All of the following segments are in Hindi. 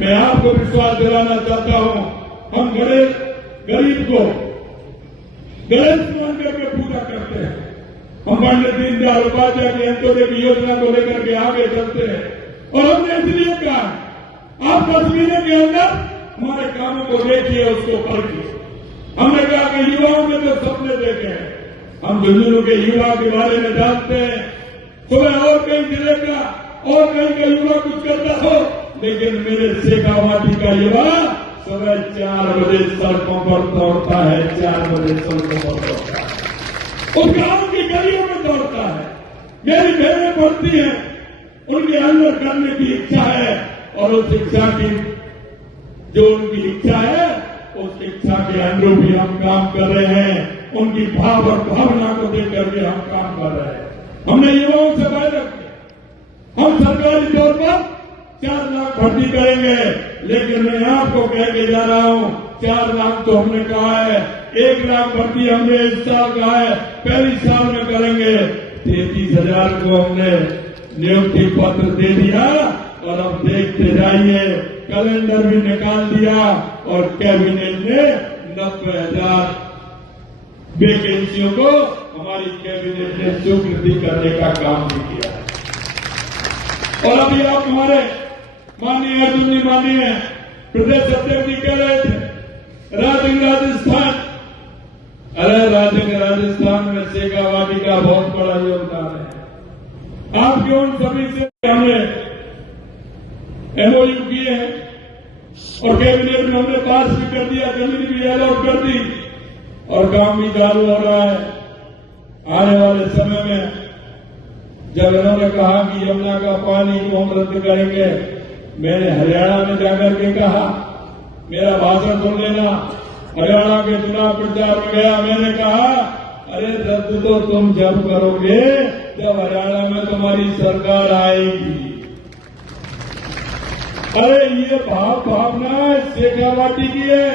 मैं आपको विश्वास दिलाना चाहता हूं, हम गरीब को गणेश मान करके पूजा करते हैं। हम पंडित दीनदयाल उपाध्याय की अंत्योदय की योजना को लेकर के आगे चलते हैं और हमने इसलिए कहा आप 10 महीने के अंदर हमारे कामों को देखिए, उसको परखिए। हमने कहा कि युवाओं में जो सपने देखे हैं, हम झुंझुनू के युवा के बारे में जानते हैं। सुबह और कई जिले का और कहीं का युवा कुछ करता हो, लेकिन मेरे शेखावाटी का युवा सुबह 4 बजे सड़कों पर दौड़ता है, 4 बजे सड़कों पर दौड़ता है, उस गांव की गलियों में दौड़ता है। मेरी बहनें पढ़ती हैं, उनके अंदर करने की इच्छा है और उस शिक्षा की जो उनकी इच्छा है, उस इच्छा के अनुरूप भी हम काम कर रहे हैं। उनकी भाव और भावना को देख करके हम काम कर रहे हैं। हमने युवाओं से वायदा किया, हम सरकारी तौर पर 4 लाख भर्ती करेंगे, लेकिन मैं आपको कह के जा रहा हूं 4 लाख तो हमने कहा है, 1 लाख भर्ती हमने इस साल कहा है, पहली साल में करेंगे। 33,000 को हमने नियुक्ति पत्र दे दिया और अब देखते जाइए, कैलेंडर भी निकाल दिया और कैबिनेट ने 90,000 वैकेंसियों को हमारी कैबिनेट ने स्वीकृति करने का काम भी किया। और अभी आप हमारे माननीय अर्जुन जी माननीय प्रदेश अध्यक्ष जी कह रहे थे राजस्थान, अरे राजस्थान में शेखावाटी का बहुत बड़ा योगदान है। आपके उन सभी से हमने MOU किए हैं और कैबिनेट में हमने पास भी कर दिया, जमीन भी अलॉट कर दी और काम भी चालू हो रहा है। आने वाले समय में जब इन्होंने कहा कि यमुना का पानी को हम रद्द करेंगे, मैंने हरियाणा में जाकर के कहा, मेरा भाषण सुन लेना, हरियाणा के चुनाव प्रचार में गया, मैंने कहा अरे रद्द तो तुम जब करोगे जब हरियाणा में तुम्हारी सरकार आएगी। अरे ये भावना शेखावाटी की है,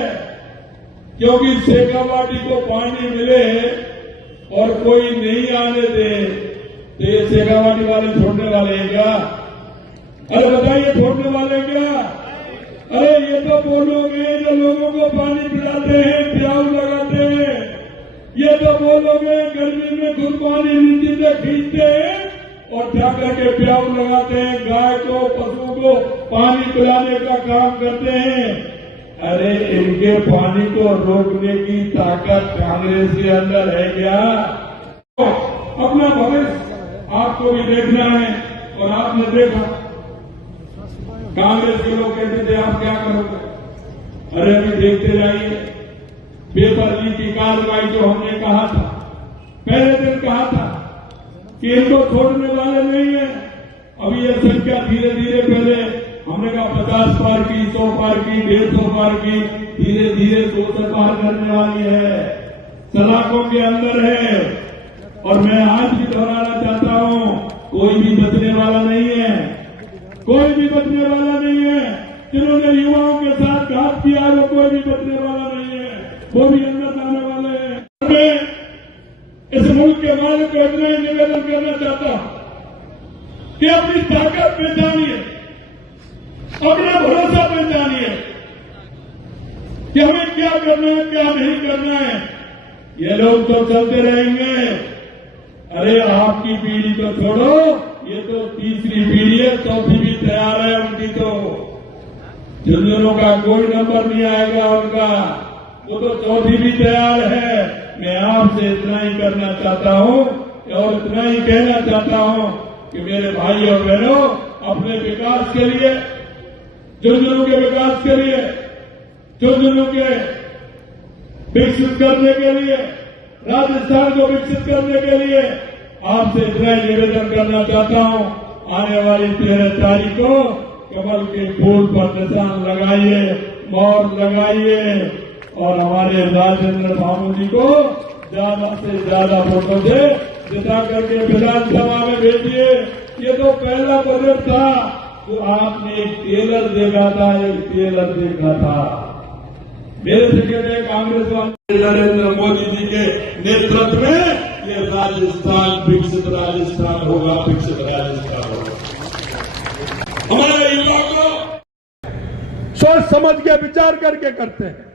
क्योंकि शेखावाटी को पानी मिले और कोई नहीं आने दे तो ये शेखावाटी वाले छोड़ने वाले हैं क्या? अरे बताइए छोड़ने वाले क्या? अरे ये तो वो लोग हैं जो लोगों को पानी पिलाते हैं, प्याऊ लगाते हैं। ये तो वो लोग हैं गर्मी में खुद पानी नीचे से खींचते हैं और जाकर के प्याऊ लगाते हैं, गाय को पशुओं को पानी पिलाने का काम करते हैं। अरे इनके पानी को रोकने की ताकत कांग्रेस के अंदर है क्या? तो अपना भविष्य आपको भी देखना है और आपने देखा कांग्रेस के लोग कहते थे आप क्या करोगे? अरे अभी देखते जाइए, पेपर लीक की कार्रवाई जो हमने कहा था, पहले दिन कहा था कि इनको छोड़ने वाले नहीं है। अभी यह संख्या धीरे धीरे, पहले हमने कहा 50 पार की, 100 पार की, 150 पार की, धीरे धीरे 200 पार करने वाली है, सलाखों के अंदर है। और मैं आज भी दोहराना चाहता हूं, कोई भी बचने वाला नहीं है, कोई भी बचने वाला नहीं है। जिन्होंने युवाओं के साथ घात किया वो कोई भी बचने वाला नहीं है, वो भी अंदर जाने वाले हैं। मैं इस मुल्क के मालिक को इतना ही निवेदन करना चाहता हूं कि अपनी ताकत पहचानिए, अपना भरोसा पहचानिए कि हमें क्या करना है, क्या नहीं करना है। ये लोग तो चलते रहेंगे। अरे आपकी पीढ़ी तो छोड़ो, ये तो तीसरी पीढ़ी है, चौथी भी तैयार है उनकी। तो झुंझुनू का कोई नंबर नहीं आएगा उनका, वो तो चौथी भी तैयार है। मैं आपसे इतना ही करना चाहता हूं और इतना ही कहना चाहता हूं कि मेरे भाई और बहनों, अपने विकास के लिए, झुंझुनू के विकास के लिए, झुंझुनू के विकसित करने के लिए, राजस्थान को विकसित करने के लिए आपसे इतना निवेदन करना चाहता हूं, आने वाली 13 तारीख को कमल के फूल पर निशान लगाइए, मोहर लगाइए और हमारे राजेंद्र भामू जी को ज्यादा से ज्यादा वोटों से जिता करके विधानसभा में भेजिए। ये तो पहला बजट था जो आपने एक टेलर देखा था, एक टेलर देखा था। मेरे से कहते हैं कांग्रेस वाले नरेंद्र मोदी जी के नेतृत्व में ये राजस्थान विकसित राजस्थान होगा, विकसित राजस्थान होगा। हमारे युवा को सोच समझ के विचार करके करते हैं।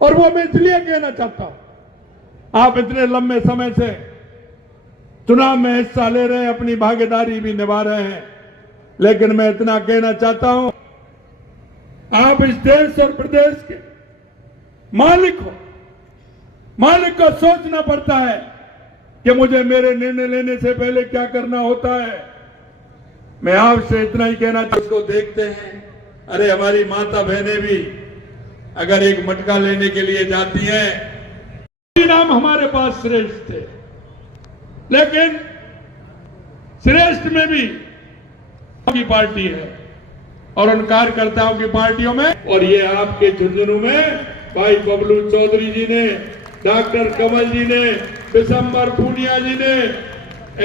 और वो मैं इसलिए कहना चाहता हूं, आप इतने लंबे समय से चुनाव में हिस्सा ले रहे हैं, अपनी भागीदारी भी निभा रहे हैं, लेकिन मैं इतना कहना चाहता हूं, आप इस देश और प्रदेश के मालिक हो। मालिक को सोचना पड़ता है कि मुझे मेरे निर्णय लेने से पहले क्या करना होता है। मैं आपसे इतना ही कहना चाहता हूं, उसको देखते हैं, अरे हमारी माता बहनें भी अगर एक मटका लेने के लिए जाती हैं, नाम हमारे पास श्रेष्ठ थे, लेकिन श्रेष्ठ में भी की पार्टी है और उन कार्यकर्ताओं की पार्टियों में, और ये आपके झुंझुनू में भाई बबलू चौधरी जी ने, डॉक्टर कमल जी ने, विशंबर पूनिया जी ने,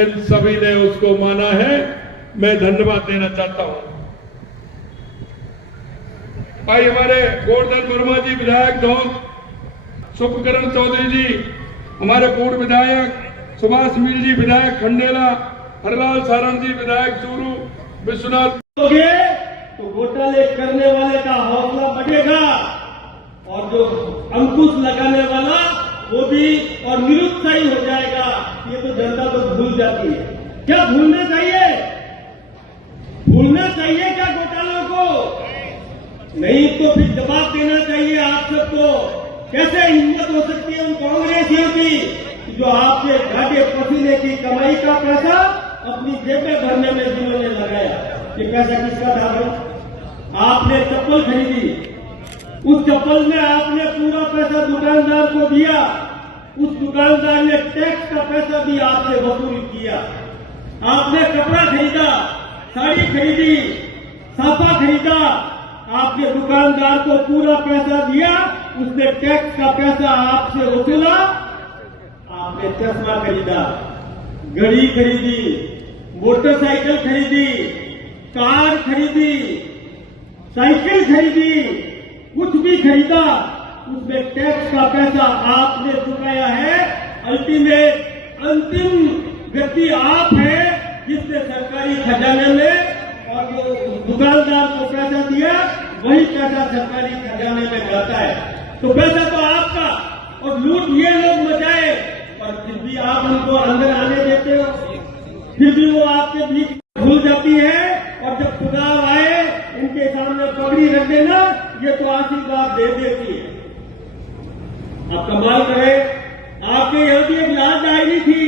इन सभी ने उसको माना है। मैं धन्यवाद देना चाहता हूं भाई हमारे गोवर्धन वर्मा जी विधायक धौल, सुखकरण चौधरी जी हमारे पूर्व विधायक, सुभाष मील जी विधायक खंडेला, हरलाल सारण जी विधायक चूरू, विश्वनाथ तो घोटाले करने वाले का हौसला बढ़ेगा और जो अंकुश लगाने वाला वो भी और निरुत्साही हो जाएगा। ये तो जनता तो भूल जाती है। क्या भूलना चाहिए? भूलना चाहिए क्या घोटालों को? नहीं तो फिर जवाब देना चाहिए आप सबको। कैसे हिम्मत हो सकती है उन कांग्रेसियों की जो आपके घाटे पसीने की कमाई का पैसा अपनी जेब में भरने में जिन्होंने लगाया? ये पैसा किसका था भाई? आपने चप्पल खरीदी, उस चप्पल में आपने पूरा पैसा दुकानदार को दिया, उस दुकानदार ने टैक्स का पैसा भी आपसे वसूल किया। आपने कपड़ा खरीदा, साड़ी खरीदी, साफा खरीदा, आपने दुकानदार को पूरा पैसा दिया, उसने टैक्स का पैसा आपसे वसूला। आपने चश्मा खरीदा, घड़ी खरीदी, मोटरसाइकिल खरीदी, कार खरीदी, साइकिल खरीदी, कुछ भी खरीदा, उसमें टैक्स का पैसा आपने चुकाया है। अल्टीमेट अंतिम व्यक्ति आप हैं जिसने सरकारी खजाने में और जो दुकानदार को पैसा दिया वही पैसा सरकारी खजाने में जाता है। तो पैसा तो आपका और लूट ये लोग मचाए, और फिर भी आप उनको अंदर आने देते हो, फिर भी वो आपके बीच भूल जाती है। और जब चुनाव आए इनके सामने पगड़ी रख देना, ये तो आशीर्वाद दे देती है। आप कमाल करें, आपके यहाँ भी एक लाल डायरी थी,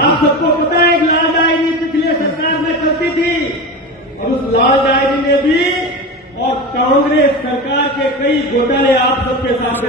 आप सबको पता है एक लाल डायरी पिछले सरकार में चलती थी, और उस लाल डायरी में भी और कांग्रेस सरकार के कई घोटाले आप सबके सामने